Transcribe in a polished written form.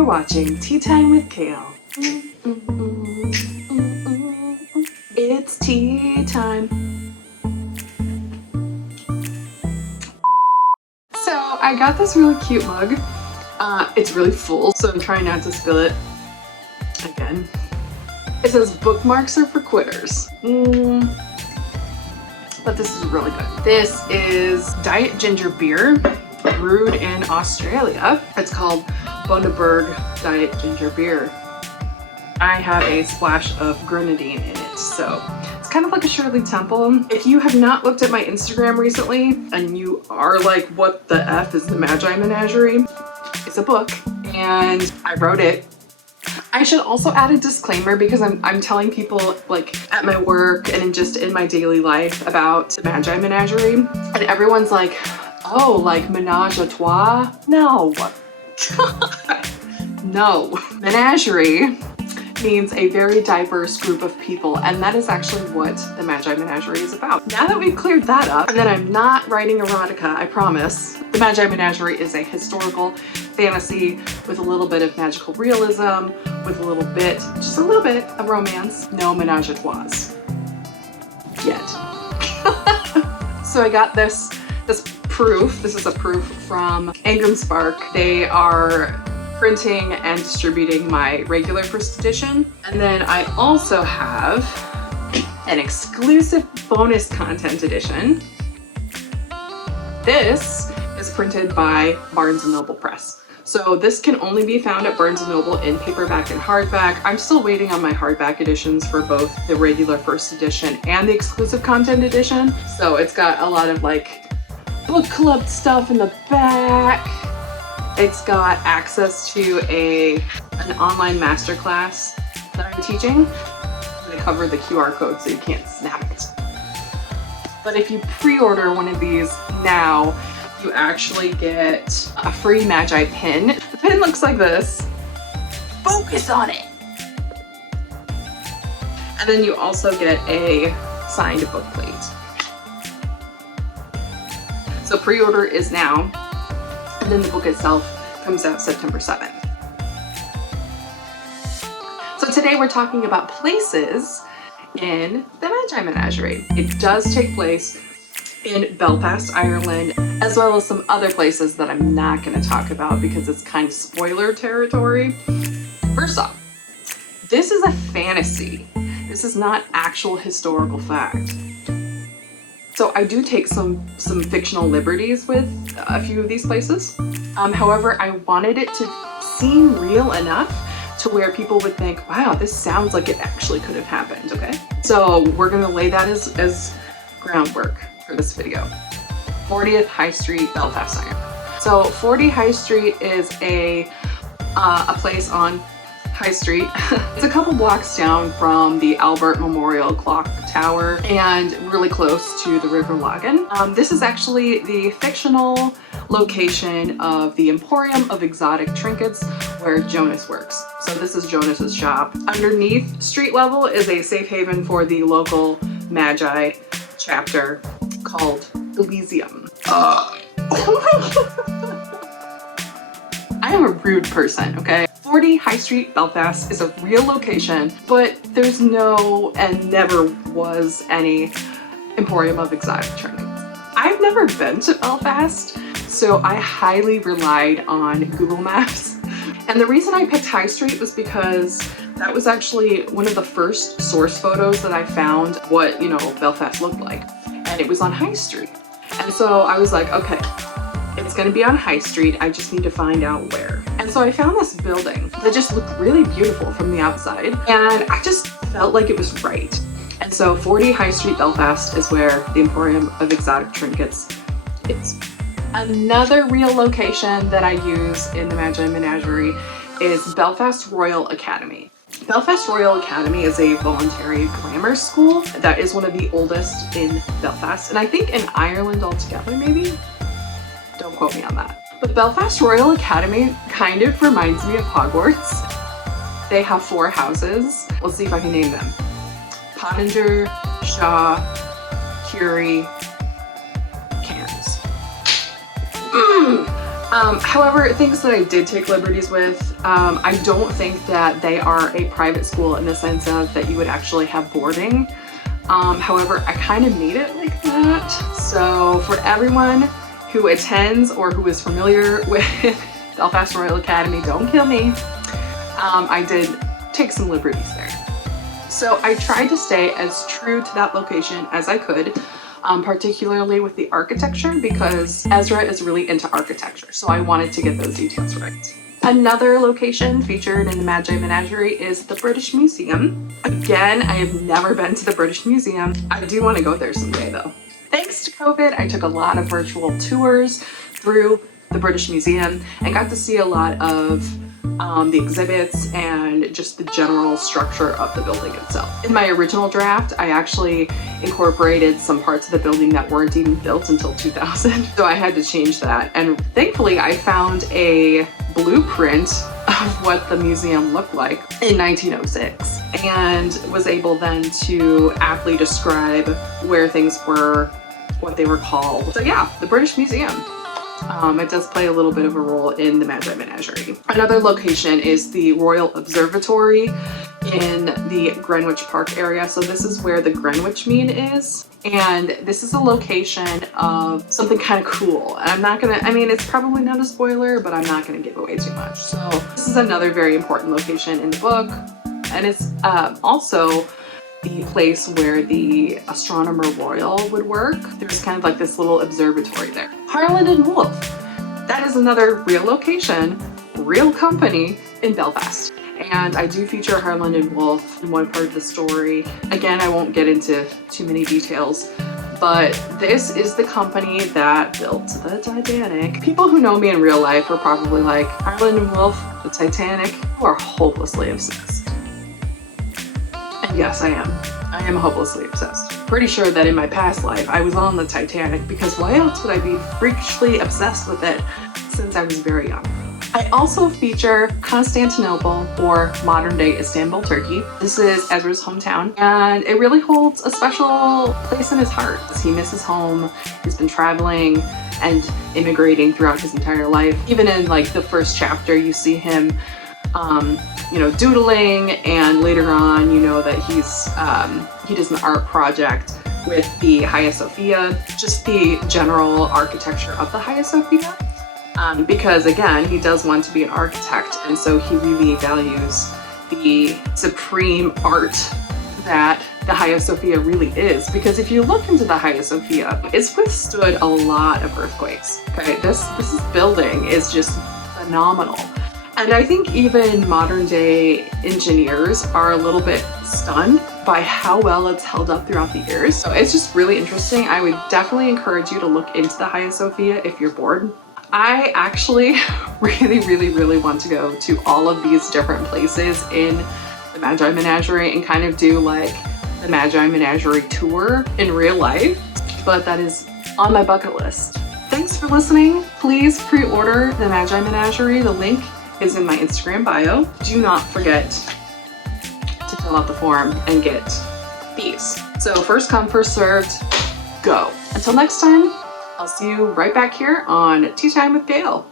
You're watching Tea Time with Kale. It's tea time. So I got this really cute mug. It's really full, so I'm trying not to spill it again. It says bookmarks are for quitters. But this is really good. This is diet ginger beer brewed in Australia. It's called Bundaberg Diet Ginger Beer. I have a splash of grenadine in it, so it's kind of like a Shirley Temple. If you have not looked at my Instagram recently and you are like, what the F is the Magi Menagerie? It's a book and I wrote it. I should also add a disclaimer because I'm telling people like at my work and just in my daily life about the Magi Menagerie, and everyone's like, oh, like menage a trois? No. No. Menagerie means a very diverse group of people, and that is actually what the Magi Menagerie is about. Now that we've cleared that up, and that I'm not writing erotica, I promise, the Magi Menagerie is a historical fantasy with a little bit of magical realism, with a little bit, just a little bit of romance. No menage a trois. Yet. So I got this proof. This is a proof from Ingram Spark. They are printing and distributing my regular first edition. And then I also have an exclusive bonus content edition. This is printed by Barnes & Noble Press. So this can only be found at Barnes & Noble in paperback and hardback. I'm still waiting on my hardback editions for both the regular first edition and the exclusive content edition. So it's got a lot of like book club stuff in the back. It's got access to an online masterclass that I'm teaching. They cover the QR code so you can't snap it. But if you pre-order one of these now, you actually get a free Magi pin. The pin looks like this. Focus on it. And then you also get a signed book plate. So pre-order is now, and then the book itself comes out September 7th. So today we're talking about places in the Magi Menagerie. It does take place in Belfast, Ireland, as well as some other places that I'm not going to talk about because it's kind of spoiler territory. First off, this is a fantasy. This is not actual historical fact. So I do take some fictional liberties with a few of these places. However, I wanted it to seem real enough to where people would think, wow, this sounds like it actually could have happened, okay? So we're gonna lay that as groundwork for this video. 40th High Street, Belfast, Ireland. So 40 High Street is a place on High Street. It's a couple blocks down from the Albert Memorial Clock Tower and really close to the River Lagan. This is actually the fictional location of the Emporium of Exotic Trinkets where Jonas works. So this is Jonas's shop. Underneath street level is a safe haven for the local Magi chapter called Elysium. I am a rude person, okay? 40 High Street, Belfast is a real location, but there's no and never was any Emporium of Exotic Trinkets. I've never been to Belfast, so I highly relied on Google Maps. And the reason I picked High Street was because that was actually one of the first source photos that I found what, Belfast looked like. And it was on High Street. And so I was like, okay, it's gonna be on High Street. I just need to find out where. And so I found this building that just looked really beautiful from the outside. And I just felt like it was right. And so 40 High Street, Belfast is where the Emporium of Exotic Trinkets is. Another real location that I use in the Magi Menagerie is Belfast Royal Academy. Belfast Royal Academy is a voluntary grammar school that is one of the oldest in Belfast, and I think in Ireland altogether, maybe? Don't quote me on that. But Belfast Royal Academy kind of reminds me of Hogwarts. They have 4 houses. Let's see if I can name them. Pottinger, Shaw, Curie, Cairns. However, things that I did take liberties with, I don't think that they are a private school in the sense of that you would actually have boarding. However, I kind of made it like that. So for everyone who attends or who is familiar with Belfast Royal Academy, don't kill me. I did take some liberties there. So I tried to stay as true to that location as I could. Particularly with the architecture, because Ezra is really into architecture, so I wanted to get those details right. Another location featured in the Magi Menagerie is the British Museum. Again, I have never been to the British Museum. I do want to go there someday though. Thanks to COVID, I took a lot of virtual tours through the British Museum and got to see a lot of the exhibits and just the general structure of the building itself. In my original draft, I actually incorporated some parts of the building that weren't even built until 2000, so I had to change that. And thankfully, I found a blueprint of what the museum looked like in 1906 and was able then to aptly describe where things were, what they were called. So yeah, the British Museum. It does play a little bit of a role in the Magi Menagerie. Another location is the Royal Observatory in the Greenwich Park area. So this is where the Greenwich Mean is. And this is a location of something kind of cool. And I'm not gonna, I mean, it's probably not a spoiler, but I'm not gonna give away too much. So this is another very important location in the book. And it's also the place where the astronomer royal would work. There's kind of like this little observatory there. Harland Wolf. That is another real location, real company in Belfast. And I do feature Harland Wolf in one part of the story. Again, I won't get into too many details, but this is the company that built the Titanic. People who know me in real life are probably like, Harland Wolf, the Titanic, you are hopelessly obsessed. And yes, I am. I am hopelessly obsessed. Pretty sure that in my past life, I was on the Titanic, because why else would I be freakishly obsessed with it since I was very young? I also feature Constantinople, or modern-day Istanbul, Turkey. This is Ezra's hometown, and it really holds a special place in his heart. He misses home. He's been traveling and immigrating throughout his entire life. Even in like the first chapter, you see him you know, doodling, and later on, you know that he does an art project with the Hagia Sophia, just the general architecture of the Hagia Sophia. Because again, he does want to be an architect, and so he really values the supreme art that the Hagia Sophia really is. Because if you look into the Hagia Sophia, it's withstood a lot of earthquakes. Okay, this building is just phenomenal. And I think even modern day engineers are a little bit stunned by how well it's held up throughout the years. So it's just really interesting. I would definitely encourage you to look into the Hagia Sophia if you're bored. I actually really want to go to all of these different places in the Magi Menagerie and kind of do like the Magi Menagerie tour in real life, but that is on my bucket list. Thanks for listening. Please pre-order the Magi Menagerie. The link is in my Instagram bio. Do not forget to fill out the form and get these. So first come, first served, go. Until next time, I'll see you right back here on Tea Time with Kale.